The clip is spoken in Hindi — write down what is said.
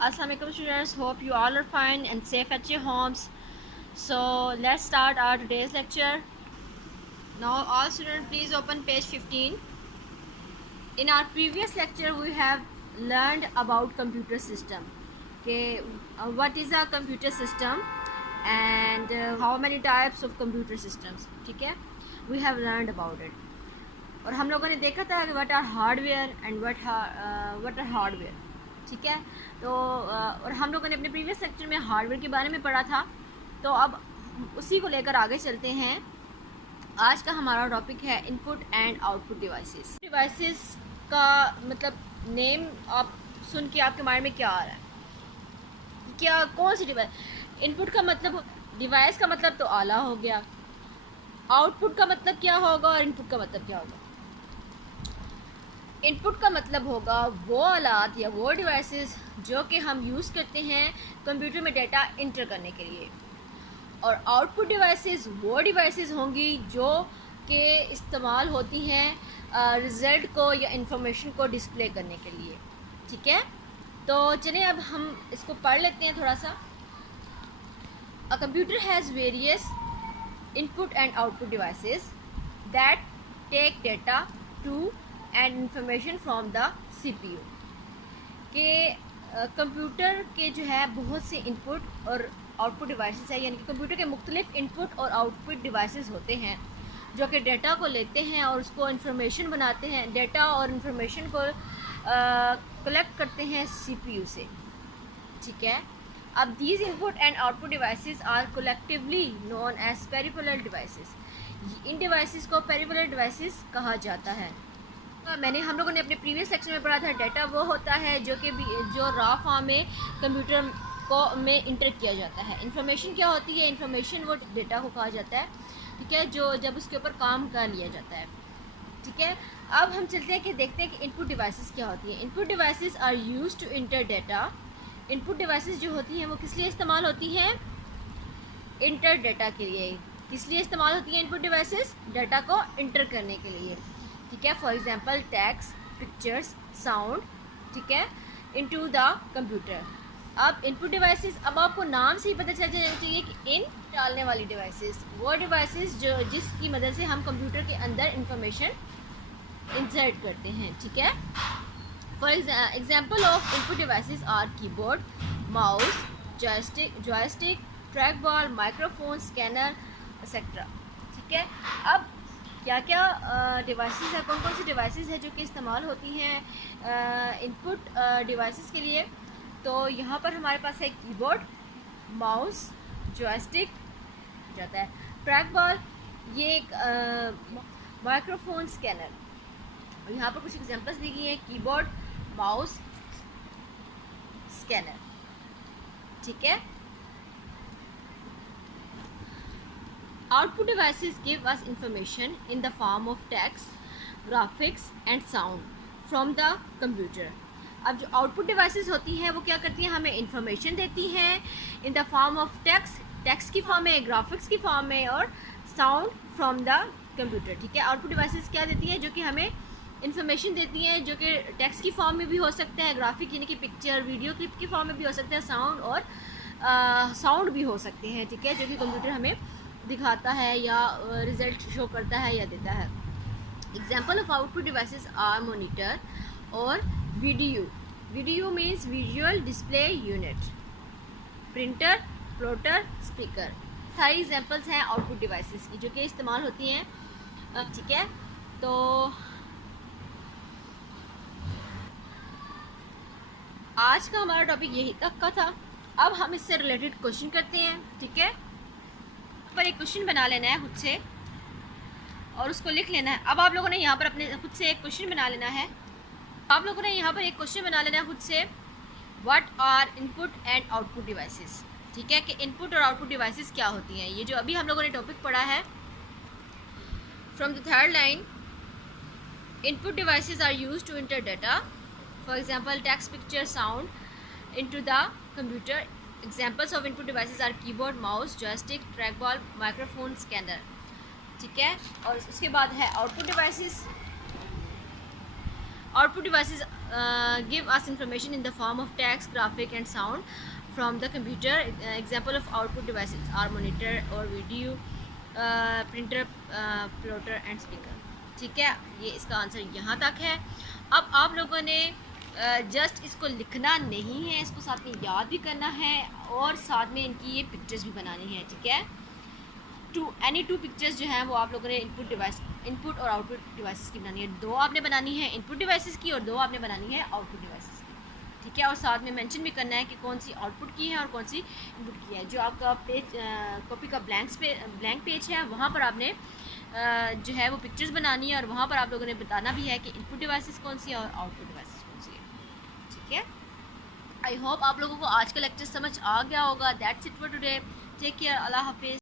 Assalamualaikum students, hope you all are fine and safe at your homes. So let's start our today's lecture. Now all students please open page 15. In our previous lecture we have learned about computer system. Okay, what is a computer system and how many types of computer systems. ठीक है, we have learned about it. और हम लोगों ने देखा था कि what are hardware and what are hardware. ठीक है, तो और हम लोगों ने अपने प्रीवियस लेक्चर में हार्डवेयर के बारे में पढ़ा था, तो अब उसी को लेकर आगे चलते हैं। आज का हमारा टॉपिक है input and output devices. Devices का मतलब नेम आप सुन के आपके माइंड में क्या आ रहा है? क्या कौन सी डिवाइस? इनपुट का मतलब, डिवाइस का मतलब तो आला हो गया। आउटपुट का मतलब क्या होगा और इनपुट का मतलब क्या होगा? इनपुट का मतलब होगा वो आलात या वो डिवाइसेस जो कि हम यूज़ करते हैं कंप्यूटर में डेटा इंटर करने के लिए, और आउटपुट डिवाइसेस वो डिवाइसेस होंगी जो कि इस्तेमाल होती हैं रिज़ल्ट को या इंफॉर्मेशन को डिस्प्ले करने के लिए। ठीक है, तो चलिए अब हम इसको पढ़ लेते हैं थोड़ा सा। A computer has various input and output devices that take data to and information from the CPU। के कंप्यूटर के जो है बहुत से इनपुट और आउटपुट डिवाइसेस है, यानी कि कंप्यूटर के मुख्तलिफ इनपुट और आउटपुट डिवाइसेस होते हैं जो कि डेटा को लेते हैं और उसको इंफॉर्मेशन बनाते हैं, डेटा और इंफॉर्मेशन को कलेक्ट करते हैं CPU से। ठीक है, अब these input and output devices are collectively known as peripheral devices. इन डिवाइसेस को पेरिफेरल डिवाइसेस कहा जाता है। हम लोगों ने अपने प्रीवियस लेक्चर में पढ़ा था, डेटा वो होता है जो रॉ फॉर्म में कंप्यूटर को में इंटर किया जाता है। इन्फॉर्मेशन क्या होती है? इन्फॉर्मेशन वो डेटा को कहा जाता है। ठीक है, जो जब उसके ऊपर काम कर लिया जाता है। ठीक है, अब हम चलते हैं कि देखते हैं कि इनपुट डिवाइसेस क्या होती हैं। Input devices are use to enter data. Input devices जो होती हैं वो किस लिए इस्तेमाल होती हैं? इंटर डेटा के लिए। किस लिए इस्तेमाल होती हैं इनपुट डिवाइसेस? डाटा को इंटर करने के लिए। ठीक है, for example text, pictures, sound, ठीक है, इनटू द कंप्यूटर। अब इनपुट डिवाइसेस, अब आपको नाम से ही पता चल जाना चाहिए कि इन डालने वाली डिवाइसेस वो डिवाइसेस जो जिसकी मदद से हम कंप्यूटर के अंदर इंफॉर्मेशन इंसर्ट करते हैं। ठीक है, for example of input devices are keyboard, mouse, joystick, track ball, microphone, scanner etcetera. ठीक है, अब क्या क्या डिवाइसेस है, कौन कौन सी डिवाइसेस है जो कि इस्तेमाल होती हैं इनपुट डिवाइसेस के लिए? तो यहाँ पर हमारे पास है कीबोर्ड, माउस, जॉयस्टिक जाता है, ट्रैक बॉल, ये एक माइक्रोफोन, स्कैनर। और यहाँ पर कुछ एग्जांपल्स दी गई हैं, कीबोर्ड, माउस, स्कैनर। ठीक है, output devices give us information in the form of text, graphics and sound from the computer। अब जो आउटपुट डिवाइसेस होती हैं वो क्या करती हैं? हमें इंफॉर्मेशन देती हैं in the form of text की फॉर्म में, ग्राफिक्स की फॉर्म में और साउंड फ्रॉम द कंप्यूटर। ठीक है, आउटपुट डिवाइसेस क्या देती हैं? जो कि हमें इंफॉर्मेशन देती हैं, जो कि टेक्स्ट की फॉर्म में भी हो सकते हैं, ग्राफिक यानी कि पिक्चर, वीडियो क्लिप की फॉर्म में भी हो सकते हैं, साउंड और साउंड भी हो सकते हैं। ठीक है, जो कि कंप्यूटर हमें दिखाता है या रिज़ल्ट शो करता है या देता है। Example of output devices are monitor और video means visual display unit, printer, plotter, speaker. सारी एग्जांपल्स हैं आउटपुट डिवाइसेस की जो कि इस्तेमाल होती हैं। ठीक है, तो आज का हमारा टॉपिक यही तक का था। अब हम इससे रिलेटेड क्वेश्चन करते हैं। ठीक है, पर एक क्वेश्चन बना लेना है खुद से और उसको लिख लेना है। अब आप लोगों ने यहाँ पर अपने खुद से एक क्वेश्चन बना लेना है। आप लोगों ने यहाँ पर एक क्वेश्चन बना लेना है खुद से, what are input and output devices. ठीक है, कि इनपुट और आउटपुट डिवाइसेस क्या होती हैं। ये जो अभी हम लोगों ने टॉपिक पढ़ा है from the third line, input devices are use to enter data, for example text, picture, sound into the computer. Examples of input devices are keyboard, mouse, joystick, trackball, microphone, scanner। ठीक है, और उसके बाद है output devices. Output devices give us information in the form of text, graphic and sound from the computer. Example of output devices are monitor or video, printer, plotter and speaker. ठीक है, ये इसका आंसर यहाँ तक है। अब आप लोगों ने जस्ट इसको लिखना नहीं है, इसको साथ में याद भी करना है और साथ में इनकी ये पिक्चर्स भी बनानी है। ठीक है, एनी टू पिक्चर्स जो हैं वो आप लोगों ने इनपुट और आउटपुट डिवाइसेस की बनानी है। 2 आपने बनानी है इनपुट डिवाइसेस की और 2 आपने बनानी है आउटपुट डिवाइसेस की। ठीक है, और साथ में मेंशन भी करना है कि कौन सी आउटपुट की है और कौन सी इनपुट की है। जो आपका पेज कॉपी का ब्लैंक पेज है वहाँ पर आपने जो है वो पिक्चर्स बनानी है और वहाँ पर आप लोगों ने बताना भी है कि इनपुट डिवाइसेस कौन सी है और आउटपुट डिवाइसेस कौन सी है। ठीक है, आई होप आप लोगों को आज का लेक्चर समझ आ गया होगा। That's it for today, take care, अल्लाह हाफिज़।